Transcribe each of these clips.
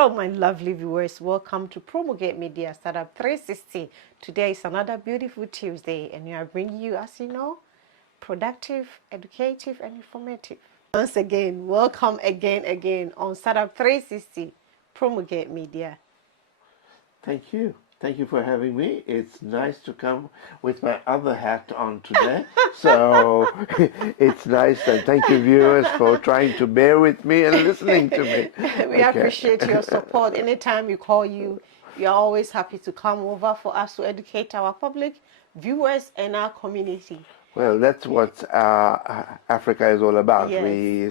Hello, my lovely viewers. Welcome to Promulgate Media Startup 360. Today is another beautiful Tuesday, and we are bringing you, as you know, productive, educative, and informative. Once again, welcome again on Startup 360, Promulgate Media. Thank you. Thank you for having me. It's nice to come with my other hat on today. So it's nice, and thank you viewers for trying to bear with me and listening to me. We appreciate your support. Anytime we call you, we are always happy to come over for us to educate our public, viewers, and our community. Well, that's what Africa is all about. Yes. We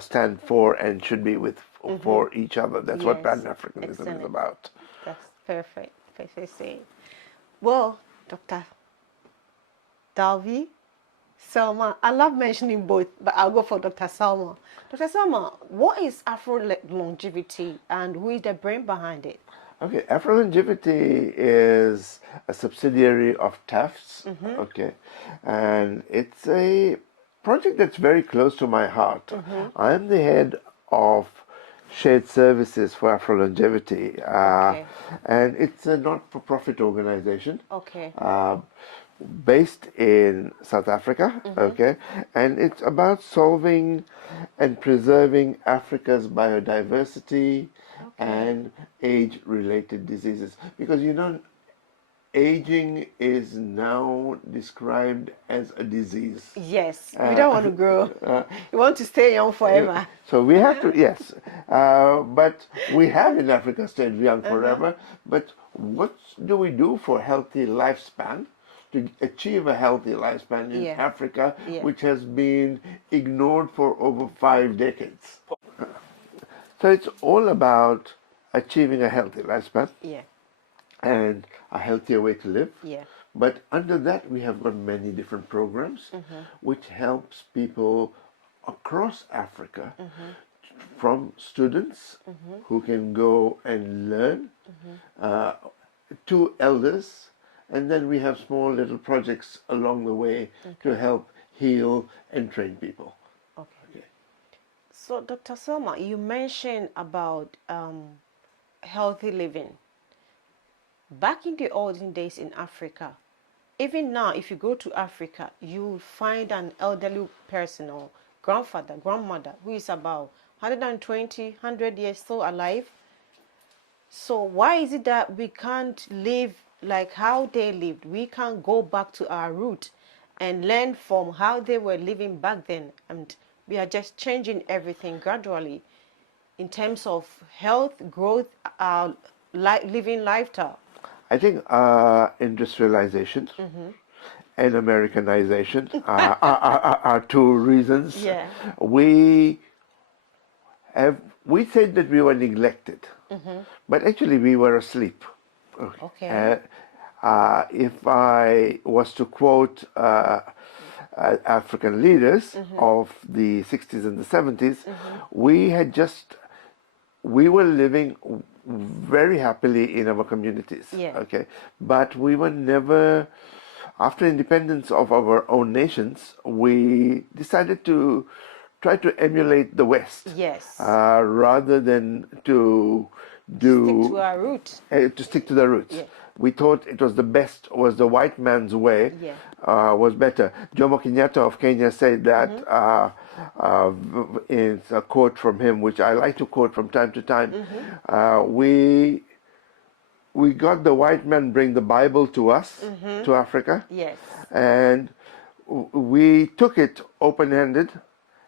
stand for and should be with for each other. That's what Pan-Africanism is about. That's perfect. Perfect. Well, Dr. Dalvi, Selma, I love mentioning both, but I'll go for Dr. Selma. Dr. Selma, what is Afrolongevity and who is the brain behind it? Okay, Afrolongevity is a subsidiary of TAFFD, okay, and it's a project that's very close to my heart. I'm the head of shared services for Afrolongevity, and it's a not-for-profit organization. Okay. Based in South Africa, okay, and it's about solving and preserving Africa's biodiversity and age-related diseases, because you know aging is now described as a disease. Yes, we don't want to grow. We want to stay young forever. So we have to, yes, but we have in Africa stayed young forever. But what do we do for healthy lifespan? To achieve a healthy lifespan in Africa, which has been ignored for over 5 decades. So it's all about achieving a healthy lifespan and a healthier way to live. But under that, we have got many different programs which helps people across Africa, from students who can go and learn, to elders. And then we have small little projects along the way to help heal and train people. Okay. So, Dr. Selma, you mentioned about healthy living. Back in the olden days in Africa, even now, if you go to Africa, you find an elderly person or grandfather, grandmother, who is about 120, 100 years still alive. So why is it that we can't live like how they lived? We can't go back to our root and learn from how they were living back then. And we are just changing everything gradually in terms of health, growth, living lifestyle. I think industrialization and Americanization are two reasons. We said that we were neglected, but actually we were asleep. Okay. If I was to quote African leaders of the 60s and the 70s, we were living very happily in our communities. Okay, but we were never, after independence of our own nations, we decided to try to emulate the West. Rather than to stick to our roots. To stick to the roots. We thought it was the best, was the white man's way, was better. Jomo Kenyatta of Kenya said that, in a quote from him, which I like to quote from time to time, we got the white man bring the Bible to us, to Africa, and we took it open-handed,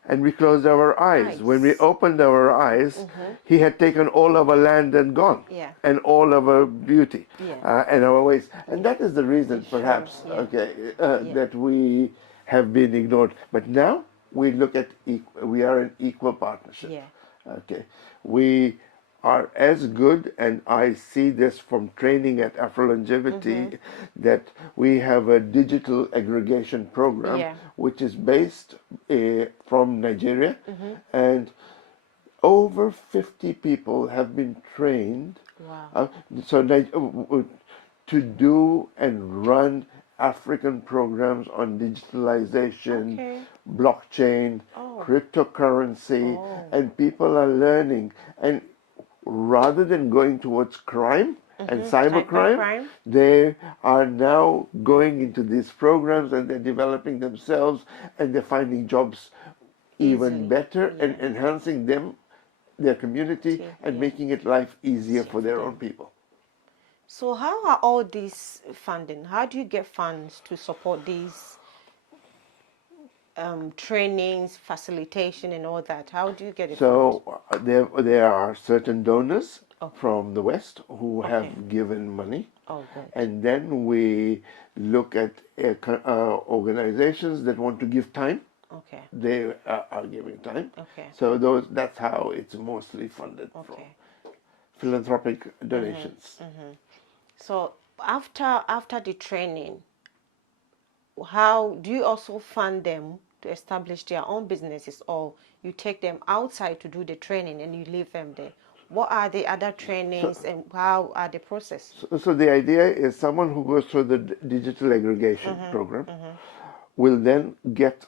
and we closed our eyes. When we opened our eyes, he had taken all of our land and gone, and all of our beauty, and our ways. And that is the reason, perhaps, that we have been ignored. But now we look at we are an equal partnership. Okay, we are as good, and I see this from training at Afrolongevity, that we have a digital aggregation program which is based from Nigeria, and over 50 people have been trained to do and run African programs on digitalization, blockchain, cryptocurrency, and people are learning. And rather than going towards crime and cybercrime, Cybercrime. they are now going into these programs and they're developing themselves and they're finding jobs even Easily, better and enhancing their community and making it life easier for their own people. So how are all these funding? How do you get funds to support these trainings, facilitation, and all that? How do you get it? So there are certain donors from the West who have given money. Oh, good. And then we look at organizations that want to give time. Okay. They are giving time. Okay. So that's how it's mostly funded from philanthropic donations. So after the training, how do you also fund them to establish their own businesses, or you take them outside to do the training and you leave them there? What are the other trainings and how are the process? So the idea is someone who goes through the digital aggregation program will then get,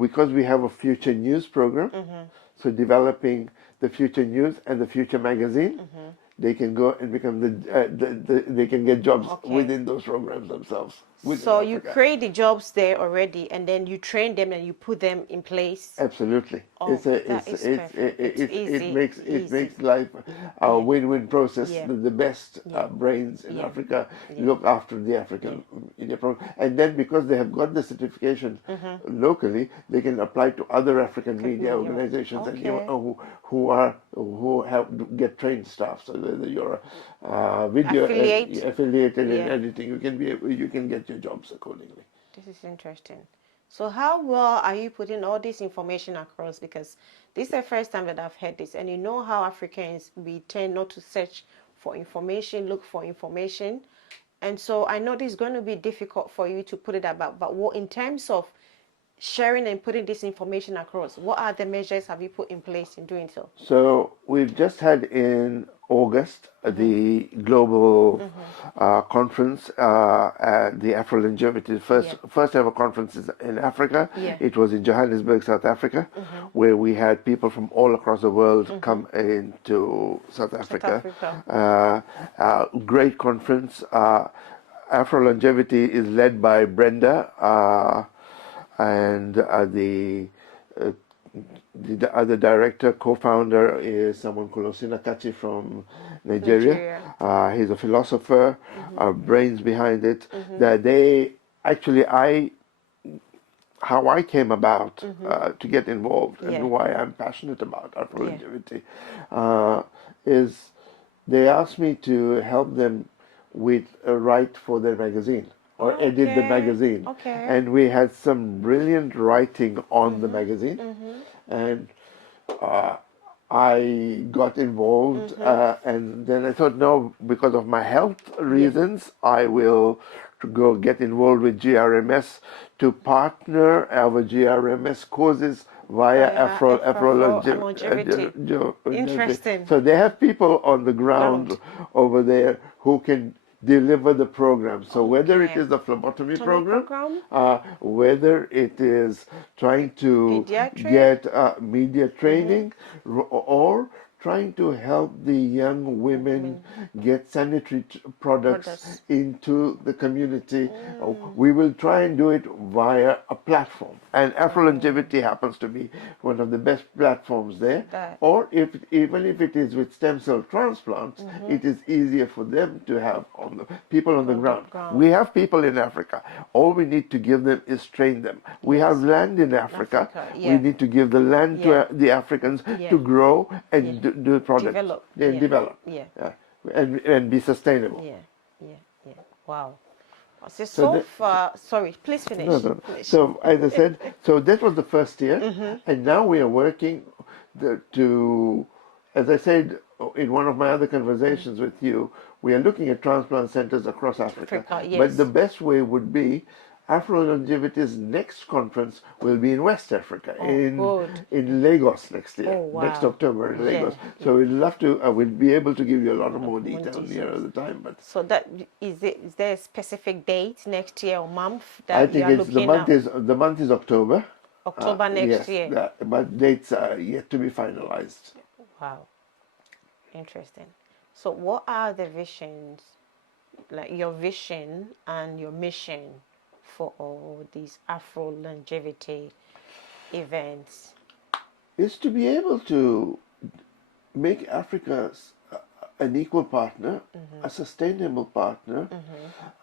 because we have a future news program, so developing the future news and the future magazine, they can go and become they can get jobs within those programs themselves. So you create the jobs there already, and then you train them and you put them in place. Absolutely, Oh, it makes life a win-win process. The best brains in Africa look after the African India program, and then because they have got the certification locally, they can apply to other African media organizations and who get trained staff. So whether you're a video affiliated in editing, you can get your jobs accordingly. This is interesting. So how well are you putting all this information across? Because this is the first time that I've heard this, and you know how Africans, we tend not to search for information, look for information, and so I know this is going to be difficult for you to put it about. But what, in terms of sharing and putting this information across, what are the measures have you put in place in doing so? So we've just had in August the global conference, the Afrolongevity, first ever conference in Africa. It was in Johannesburg, South Africa, where we had people from all across the world come into South Africa. Great conference. Afrolongevity is led by Brenda, and the other director, co-founder, is someone called Osinakachi from Nigeria. He's a philosopher, brains behind it. That they actually, how I came about to get involved and why I'm passionate about Afrolongevity is they asked me to help them with a write for their magazine. Or edit the magazine. And we had some brilliant writing on the magazine. And I got involved, and then I thought, no, because of my health reasons, I will go get involved with GRMS to partner our GRMS courses via Afrolongevity. Interesting. So they have people on the ground over there who can deliver the program. So whether it is the phlebotomy program, whether it is trying to get media training, or trying to help the young women get sanitary products into the community. We will try and do it via a platform. And Afrolongevity happens to be one of the best platforms there. Or even if it is with stem cell transplants, it is easier for them to have people on the ground. We have people in Africa. All we need to give them is train them. We have land in Africa. We need to give the land to the Africans to grow and do products, develop, and be sustainable. Wow. So far, sorry, please finish. No. So as I said, so that was the first year, and now we are working to, as I said in one of my other conversations with you, we are looking at transplant centers across Africa. But the best way would be Afrolongevity's next conference will be in West Africa, in Lagos next year, next October in Lagos. So we'd love to, we'll be able to give you a lot more detail nearer the time. But so that is there a specific date next year or month that I think the month is October. October next year. But dates are yet to be finalized. Wow. Interesting. So what are the visions, like your vision and your mission for all these Afro longevity events? Is to be able to make Africa an equal partner, a sustainable partner,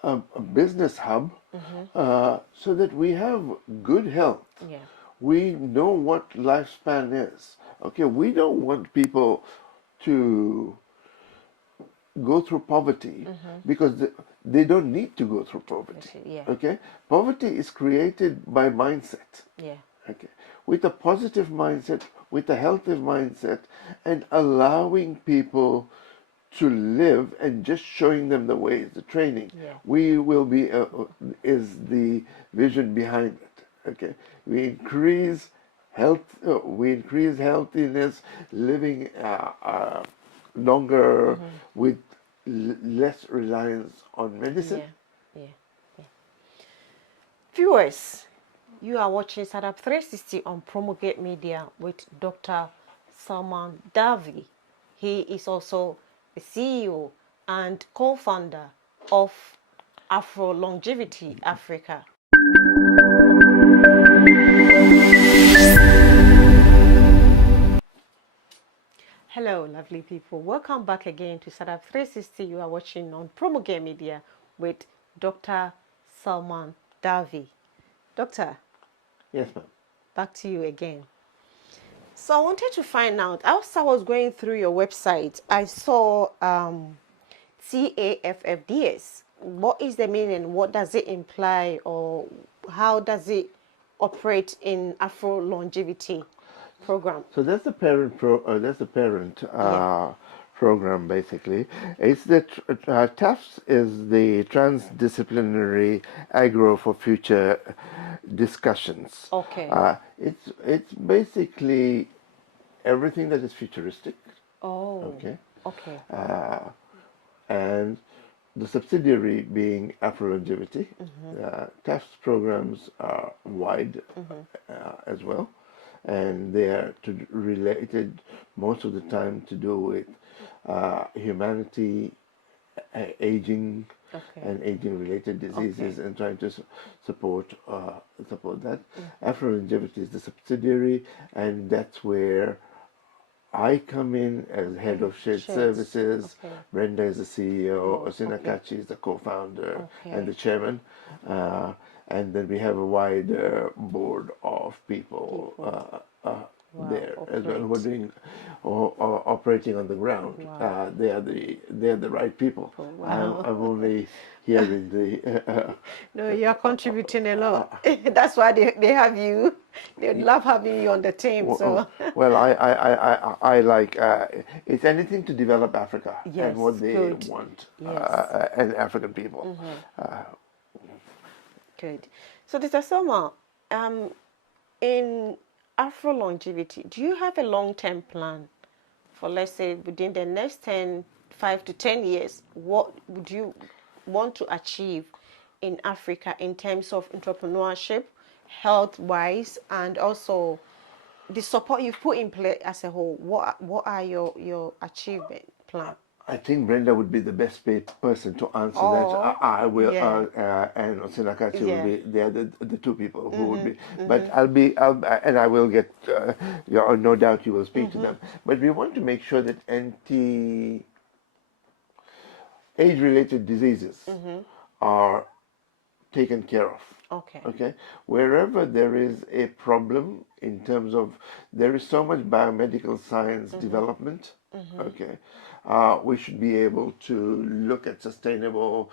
a business hub, so that we have good health. Yeah. We know what lifespan is. Okay, we don't want people to go through poverty because they don't need to go through poverty. Yeah. Okay, poverty is created by mindset. Yeah. Okay, with a positive mindset, with a healthy mindset, and allowing people to live and just showing them the way, the training. Yeah. We will be is the vision behind it. Okay, we increase health, we increase healthiness, living longer with less reliance on medicine. Yeah. Yeah. Viewers, you are watching Startup 360 on Promulgate Media with Dr. Salman Davi. He is also the CEO and co-founder of Afrolongevity Africa. Hello, lovely people. Welcome back again to Startup 360. You are watching on Promulgate Media with Dr. Salman Davi. Doctor. Yes, ma'am. Back to you again. So I wanted to find out, as I was going through your website, I saw TAFFDs. What is the meaning? What does it imply? Or how does it operate in Afro longevity program? So that's the parent program basically. It's the TAFFD is the Transdisciplinary Agora for future discussions. Okay. It's basically everything that is futuristic. Oh. Okay. Okay. And the subsidiary being Afrolongevity. TAFFD programs are wide as well, and they are related most of the time to do with humanity, aging, and aging-related diseases, and trying to support that. Afrolongevity is the subsidiary, and that's where I come in as head of shared services. Brenda is the CEO. Osinakachi is the co-founder and the chairman. And then we have a wide board of people there as well who are doing operating on the ground. They are the right people. I'm only here in the. No, you are contributing a lot. That's why they have you. They love having you on the team. So well, I like it's anything to develop Africa and what they want and African people. Good. So, Dr. Soma, in Afro longevity, do you have a long-term plan for, let's say, within the next 5 to 10 years? What would you want to achieve in Africa in terms of entrepreneurship, health-wise, and also the support you've put in place as a whole? What are your achievement plan? I think Brenda would be the best paid person to answer that. I will, and Osinakachi will be. They are the two people who would be. But I will get. No doubt you will speak to them. But we want to make sure that age-related diseases are taken care of. Okay. Wherever there is a problem in terms of there is so much biomedical science development. Okay. We should be able to look at sustainable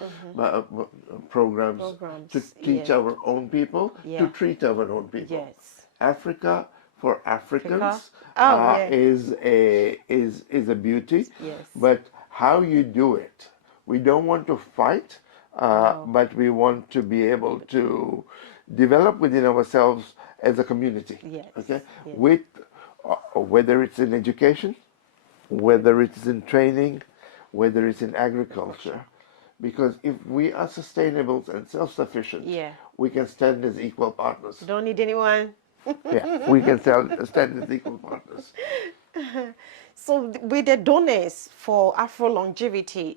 programs to teach our own people, to treat our own people. Yes. Africa for Africans is a beauty. Yes. But how you do it, we don't want to fight, but we want to be able to develop within ourselves as a community. Yes. Okay, with whether it's in education, whether it's in training, whether it's in agriculture. Because if we are sustainable and self-sufficient, we can stand as equal partners. Don't need anyone. We can stand as equal partners. So with the donors for Afrolongevity,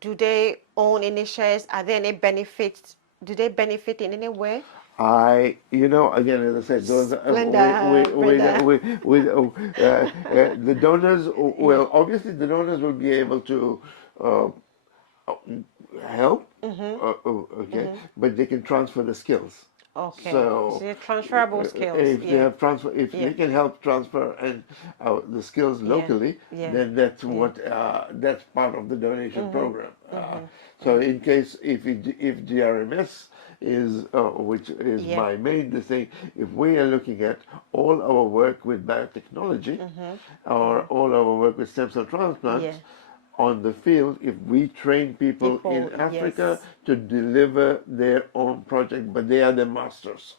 do they own any shares? Are there any benefits? Do they benefit in any way? Again, as I said, those Splendor, Brenda. the donors. Well, obviously, the donors will be able to uh, help. Okay, but they can transfer the skills. Okay. So So transferable skills. if they Yeah. have transfer, if Yeah. they can help transfer and the skills Yeah. locally, Yeah. then that's part of the donation program. So in case if GRMS is which is Yeah. my main thing, if we are looking at all our work with biotechnology or all our work with stem cell transplants. Yeah. On the field, if we train people in Africa Yes. to deliver their own project, but they are the masters.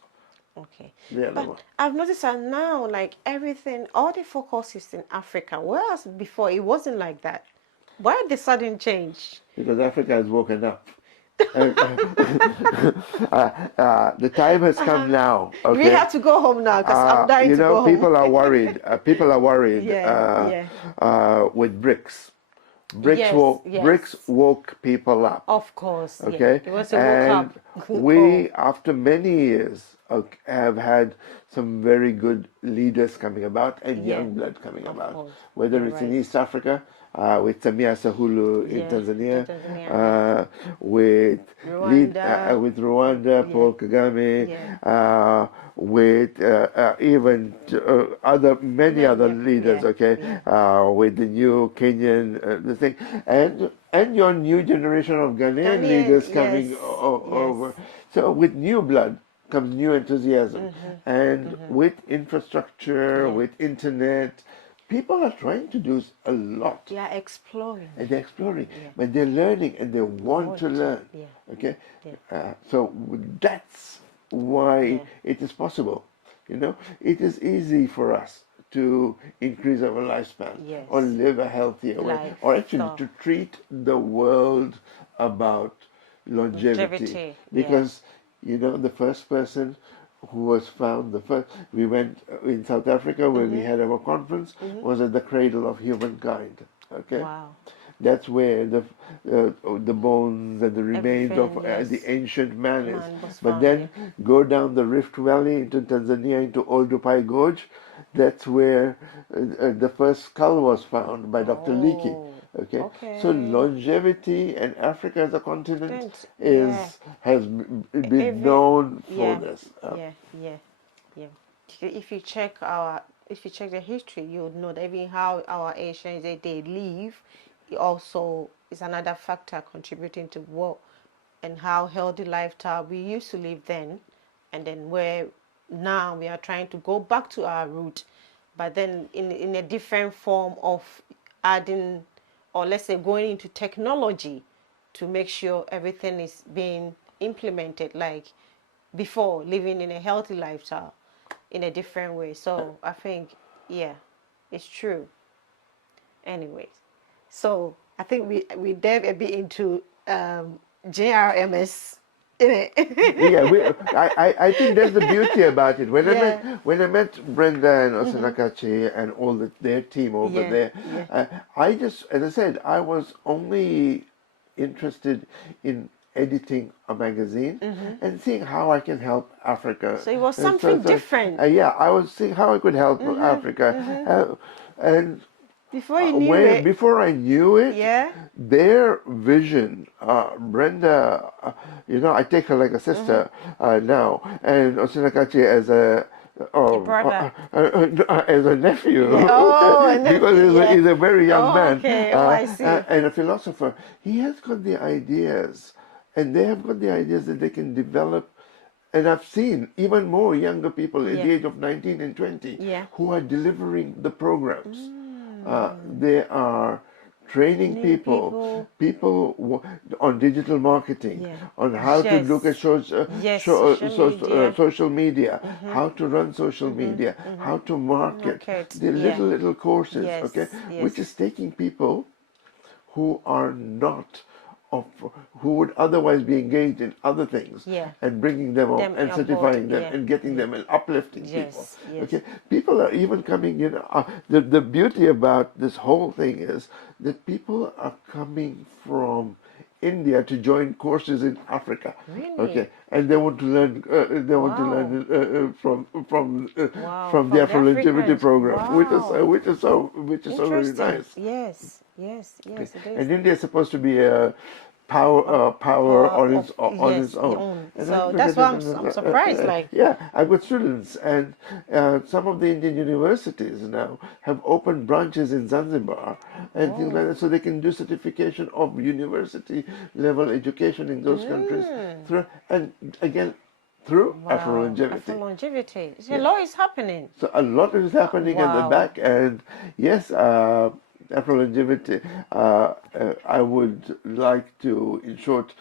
Okay. They are the But I've noticed that now, like everything, all the focus is in Africa, whereas before it wasn't like that. Why the sudden change? Because Africa has woken up. The time has come now. We Okay, have to go home now because I'm dying to go home. people are worried. People are worried Yeah. with BRICS. BRICS Yes. woke people up. Of course. Okay, Yeah. It was a woke and up. we, after many years, have had some very good leaders coming about and Yeah, young blood coming of about. course. Whether You're it's in right. East Africa, with Samia Sahulu in Yeah, Tanzania, in Tanzania, Rwanda. with Rwanda, Yeah. Paul Kagame, Yeah. with even many other leaders. Yeah. Okay, Yeah. with the new Kenyan the thing, and your new generation of Ghanaian Ghanaian, leaders coming yes. over. Yes. So with new blood comes new enthusiasm, and with infrastructure, Yeah. with internet, people are trying to do a lot. They are exploring. And they're exploring, Yeah. but they're learning and they want to learn. Yeah. Okay, Yeah. so that's why Yeah. it is possible. It is easy for us to increase our lifespan Yes. or live a healthier way, or actually to treat the world about longevity. Longevity, Because the first person who was found, we went in South Africa where we had our conference, was at the cradle of humankind. Okay, Wow. that's where the bones and the remains of Everything, the ancient man is. Man was But found, then go down the Rift Valley into Tanzania, into Oldupai Gorge. That's where the first skull was found by Dr. Leakey. Okay. So longevity and Africa as a continent has been known for this. Yeah. If you check the history, you would know that even how our Asians they live, it also is another factor contributing to what and how healthy lifestyle we used to live then, and then where now we are trying to go back to our root, but then in a different form of adding, or let's say going into technology to make sure everything is being implemented like before, living in a healthy lifestyle in a different way. So I think, yeah, it's true. Anyways, so I think we dive a bit into JRMS. I think that's the beauty about it. When I met Brenda and Osanakachi and all their team over there, as I said, I was only interested in editing a magazine and seeing how I can help Africa. So it was something different. I was seeing how I could help Africa, and before you knew it, before I knew it, their vision, Brenda, I take her like a sister now, and Osinakachi as a brother. As a nephew, because he's a very young man, okay. I see. And a philosopher. He has got the ideas, and they have got the ideas that they can develop. And I've seen even more younger people at the age of 19 and 20 who are delivering the programs. They are training people on digital marketing, on how to look at social media, how to run social media, how to market, the little courses, which is taking people who are not of who would otherwise be engaged in other things, and bringing them up and certifying them and getting them and uplifting people. Okay, people are even coming. The beauty about this whole thing is that people are coming from India to join courses in Africa. Really? Okay, and they want to learn. They want to learn from the Afrolongevity program, which is so really nice. Yes, yes, yes. It is. And India is supposed to be a power on its own. So that's why I'm surprised. Yeah, I've got students, and some of the Indian universities now have opened branches in Zanzibar and things like that, so they can do certification of university level education in those countries through Afrolongevity. Afrolongevity. So a lot is happening. So a lot is happening at the back, and yes. Afrolongevity, I would like to, in short,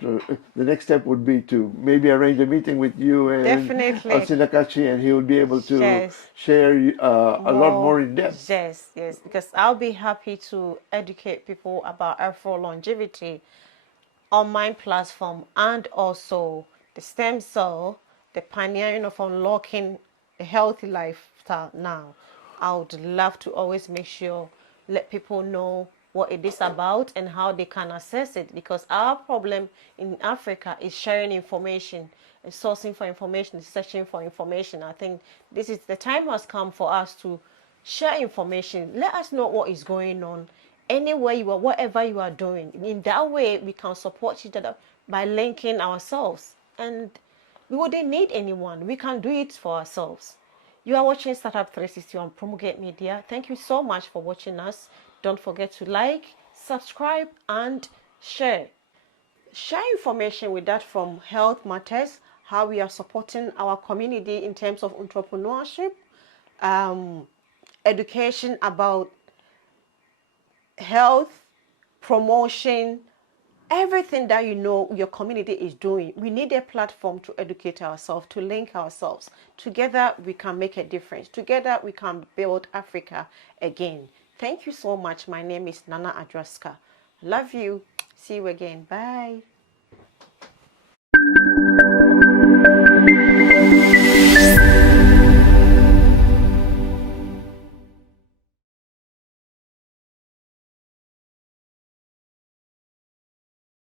the next step would be to maybe arrange a meeting with you and Sinakachi, and he will be able to share a lot more in depth. Yes, yes, because I'll be happy to educate people about Afrolongevity on my platform, and also the stem cell, the pioneering of unlocking a healthy lifestyle now. I would love to always make sure let people know what it is about and how they can access it, because our problem in Africa is sharing information, sourcing for information, searching for information. I think this is the time has come for us to share information. Let us know what is going on anywhere you are, whatever you are doing. In that way, we can support each other by linking ourselves, and we wouldn't need anyone. We can do it for ourselves. You are watching Startup 360 on Promulgate Media. Thank you so much for watching us. Don't forget to like, subscribe, and share. Share information with that from Health Matters, how we are supporting our community in terms of entrepreneurship, education about health, promotion, everything that you know your community is doing. We need a platform to educate ourselves, to link ourselves. Together we can make a difference. Together we can build Africa again. Thank you so much. My name is Nana Adraska. Love you. See you again. Bye.